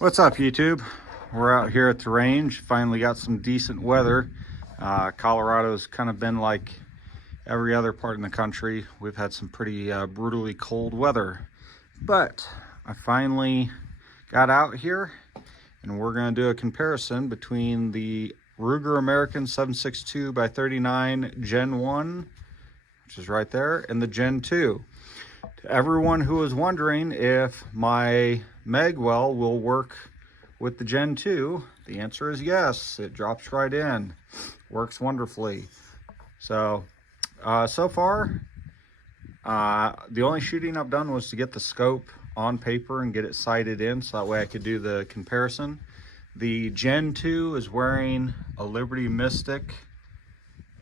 What's up, YouTube? We're out here at the range. Finally got some decent weather. Colorado's kind of been like every other part in the country. We've had some pretty brutally cold weather. But I finally got out here and we're going to do a comparison between the Ruger American 7.62 by 39 Gen 1, which is right there, and the Gen 2. To everyone who is wondering if my magwell will work with the Gen 2, the answer is yes. It drops right in, works wonderfully. So far, the only shooting I've done was to get the scope on paper and get it sighted in, so that way I could do the comparison. The Gen 2 is wearing a Liberty Mystic,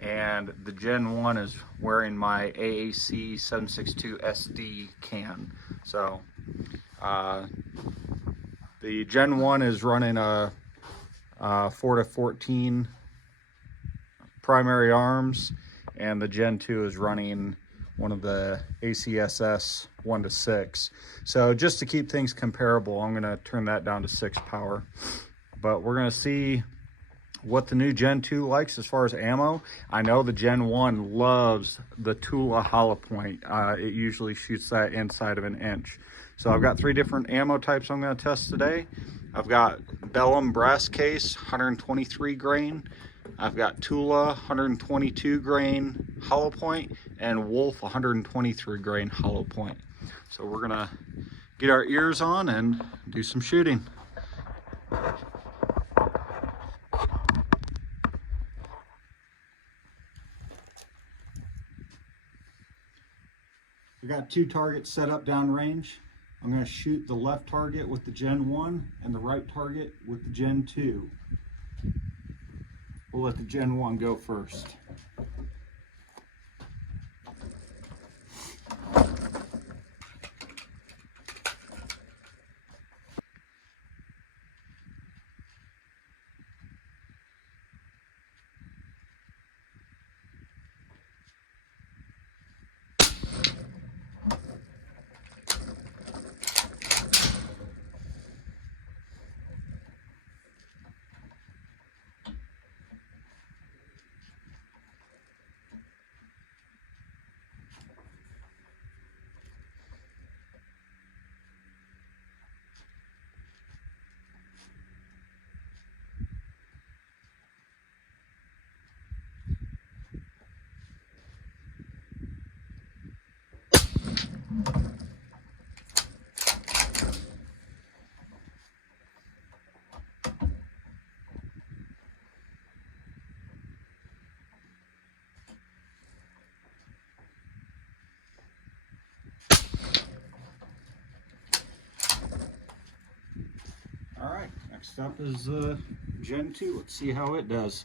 and the Gen 1 is wearing my AAC 7.62 SD can. So the Gen 1 is running a 4-14 primary arms, and the Gen 2 is running one of the ACSS 1-6. So just to keep things comparable, I'm gonna turn that down to 6 power. But we're gonna see what the new Gen 2 likes as far as ammo. I know the Gen 1 loves the Tula hollow point. It usually shoots that inside of an inch. So I've got 3 different ammo types I'm going to test today. I've got Bellum brass case, 123 grain. I've got Tula 122 grain hollow point, and Wolf 123 grain hollow point. So we're gonna get our ears on and do some shooting. I got 2 targets set up downrange. I'm going to shoot the left target with the Gen 1 and the right target with the Gen 2. We'll let the Gen 1 go first. All right, next up is Gen 2. Let's see how it does.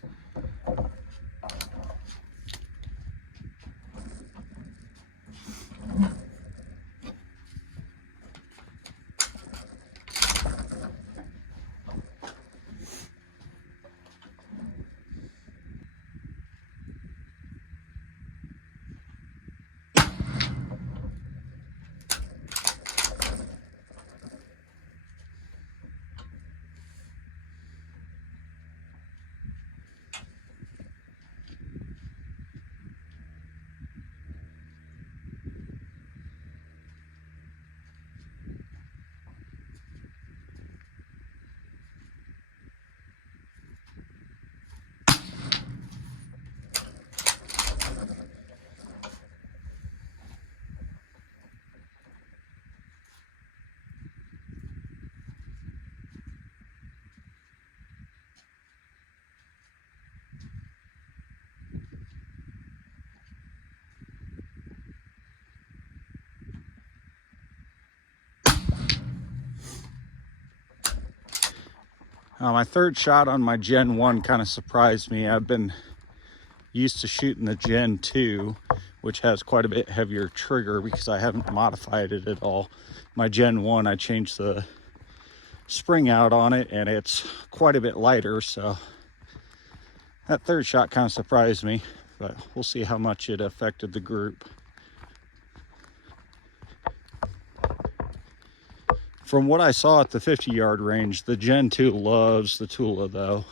My third shot on my Gen 1 kind of surprised me. I've been used to shooting the Gen 2, which has quite a bit heavier trigger because I haven't modified it at all. My Gen 1, I changed the spring out on it and it's quite a bit lighter, so that third shot kind of surprised me, but we'll see how much it affected the group. From what I saw at the 50-yard range, the Gen 2 loves the Tula though.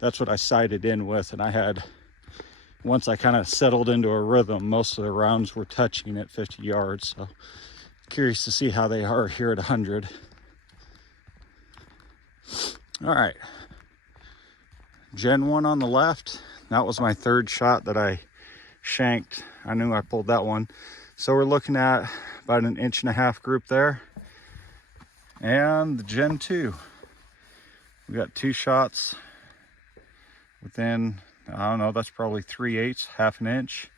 That's what I sighted in with, and I had, once I kind of settled into a rhythm, most of the rounds were touching at 50 yards. So curious to see how they are here at 100. All right, Gen 1 on the left. That was my third shot that I shanked. I knew I pulled that one. So we're looking at about an 1.5-inch group there. And the Gen 2. We got 2 shots within, I don't know, that's probably 3/8, half an inch.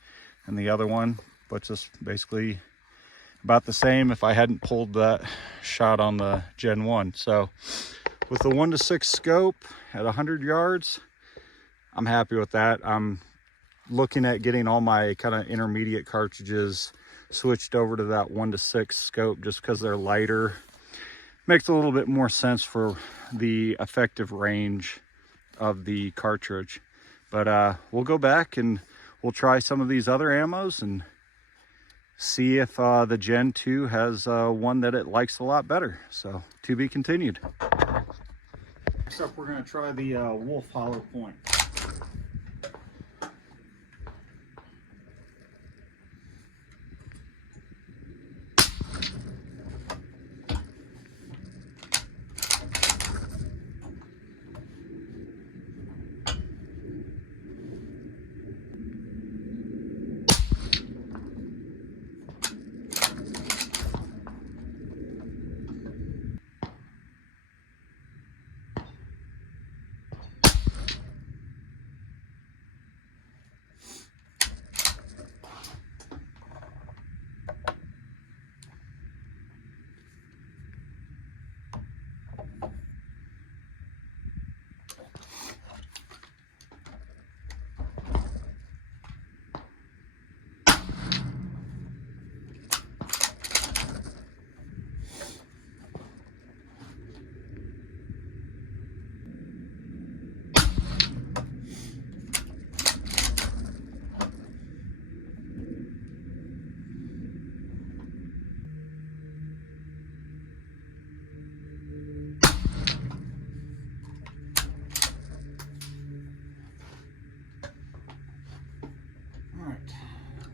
And the other one puts us basically about the same if I hadn't pulled that shot on the Gen 1. So with the 1:6 scope at 100 yards, I'm happy with that. I'm looking at getting all my kind of intermediate cartridges switched over to that 1:6 scope just because they're lighter. Makes a little bit more sense for the effective range of the cartridge. But we'll go back and we'll try some of these other ammos and see if the Gen 2 has one that it likes a lot better. So to be continued. Next up, we're going to try the Wolf Hollow Point.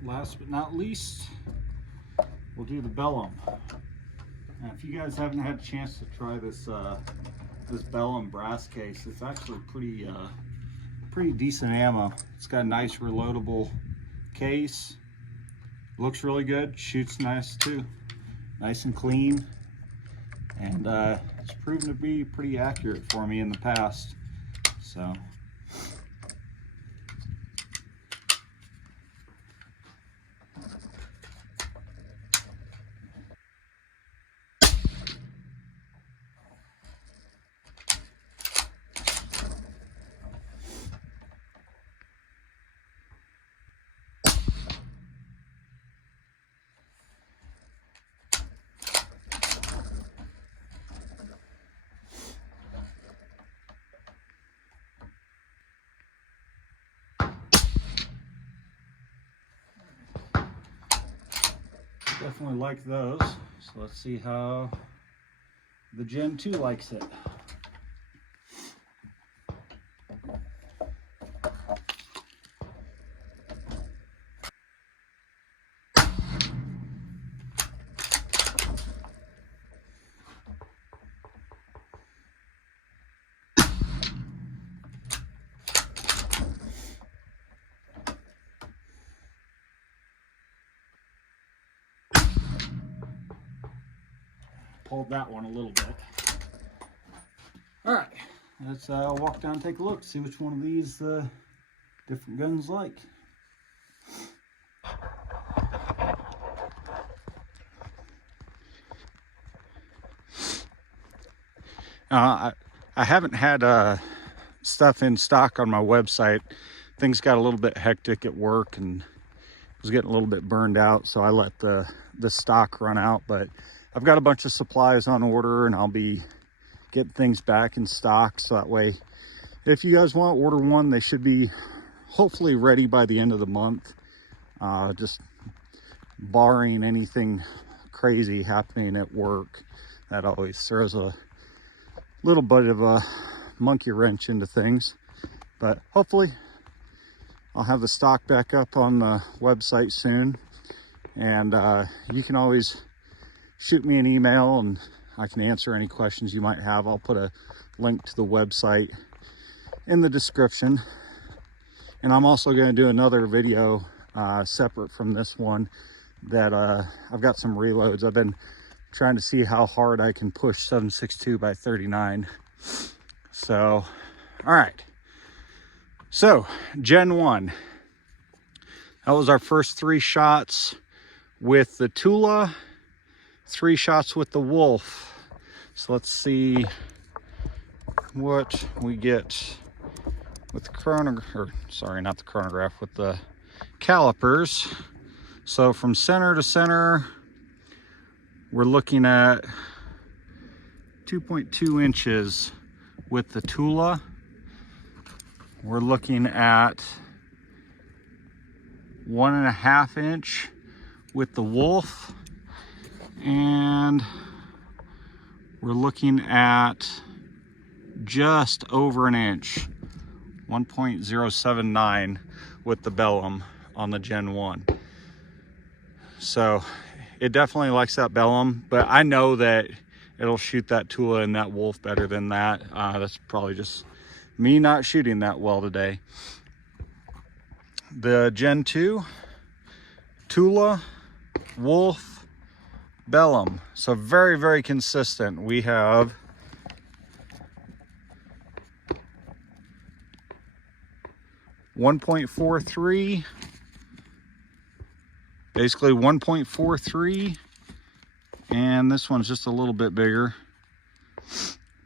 Last but not least, we'll do the Bellum. Now, if you guys haven't had a chance to try this this Bellum brass case, it's actually pretty decent ammo. It's got a nice reloadable case. Looks really good. Shoots nice too. Nice and clean. And it's proven to be pretty accurate for me in the past. So. Definitely like those. So let's see how the Gen 2 likes it. Pulled that one a little bit. All right, let's walk down and take a look, see which one of these different guns like. I haven't had stuff in stock on my website. Things got a little bit hectic at work and was getting a little bit burned out, so I let the stock run out. But I've got a bunch of supplies on order, and I'll be getting things back in stock, so that way if you guys want to order one, they should be hopefully ready by the end of the month, just barring anything crazy happening at work. That always throws a little bit of a monkey wrench into things, but hopefully I'll have the stock back up on the website soon, and you can always shoot me an email and I can answer any questions you might have. I'll put a link to the website in the description, and I'm also going to do another video separate from this one that I've got some reloads. I've been trying to see how hard I can push 7.62 by 39. So, all right. So, Gen 1. That was our first 3 shots with the Tula, 3 shots with the Wolf. So let's see what we get with the not the chronograph, with the calipers. So from center to center, we're looking at 2.2 inches with the Tula. We're looking at 1.5 inch with the Wolf, and we're looking at just over an inch, 1.079 with the Bellum on the Gen 1. So it definitely likes that Bellum, but I know that it'll shoot that Tula and that Wolf better than that. That's probably just me not shooting that well today. The Gen 2, Tula, Wolf, Bellum. So very, very consistent. We have .43, basically 1.43, and this one's just a little bit bigger,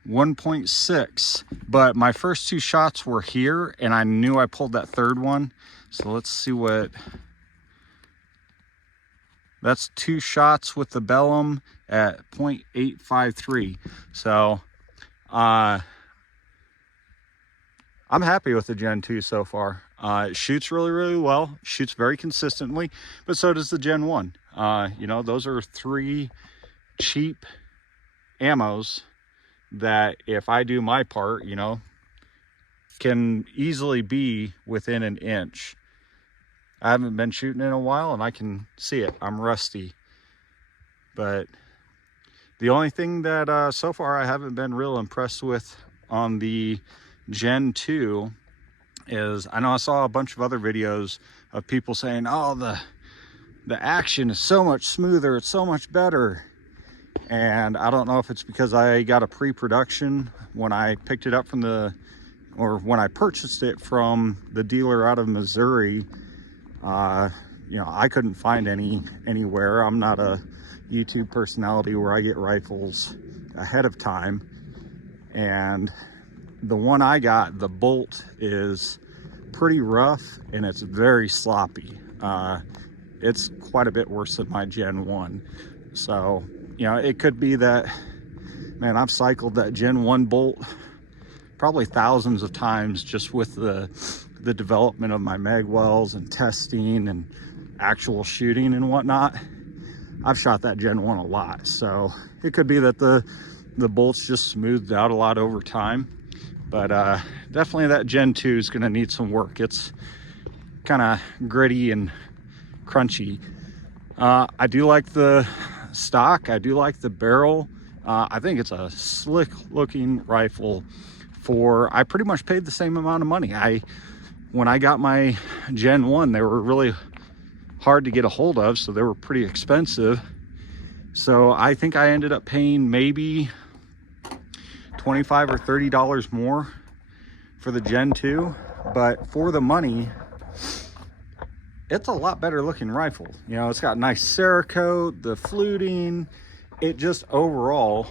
1.6. But my first 2 shots were here, and I knew I pulled that third one. So let's see what, that's 2 shots with the Bellum at .853. So I'm happy with the Gen 2 so far. It shoots really, really well, shoots very consistently, but so does the Gen 1. You know, those are 3 cheap ammos that if I do my part, you know, can easily be within an inch. I haven't been shooting in a while and I can see it. I'm rusty. But the only thing that so far I haven't been real impressed with on the Gen 2 is, I know I saw a bunch of other videos of people saying, oh, the action is so much smoother, it's so much better. And I don't know if it's because I got a pre-production when I picked it up from when I purchased it from the dealer out of Missouri. You know, I couldn't find anywhere. I'm not a YouTube personality where I get rifles ahead of time. And the one I got, the bolt is pretty rough and it's very sloppy. It's quite a bit worse than my Gen 1. So, you know, it could be that, man, I've cycled that Gen 1 bolt probably thousands of times just with the development of my magwells and testing and actual shooting and whatnot. I've shot that Gen 1 a lot. So it could be that the bolts just smoothed out a lot over time. But definitely that Gen 2 is going to need some work. It's kind of gritty and crunchy. I do like the stock. I do like the barrel. I think it's a slick looking rifle for, I pretty much paid the same amount of money. When I got my Gen 1, they were really hard to get a hold of, so they were pretty expensive. So I think I ended up paying maybe $25 or $30 more for the Gen 2, but for the money, it's a lot better looking rifle. You know, it's got nice Cerakote, the fluting. It just overall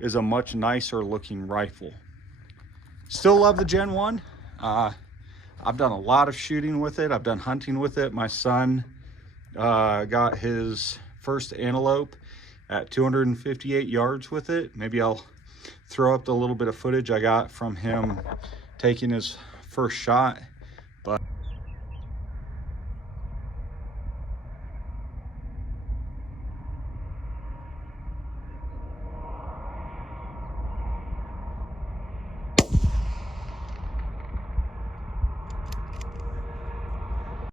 is a much nicer looking rifle. Still love the Gen 1. I've done a lot of shooting with it. I've done hunting with it. My son got his first antelope at 258 yards with it. Maybe I'll throw up the little bit of footage I got from him taking his first shot. But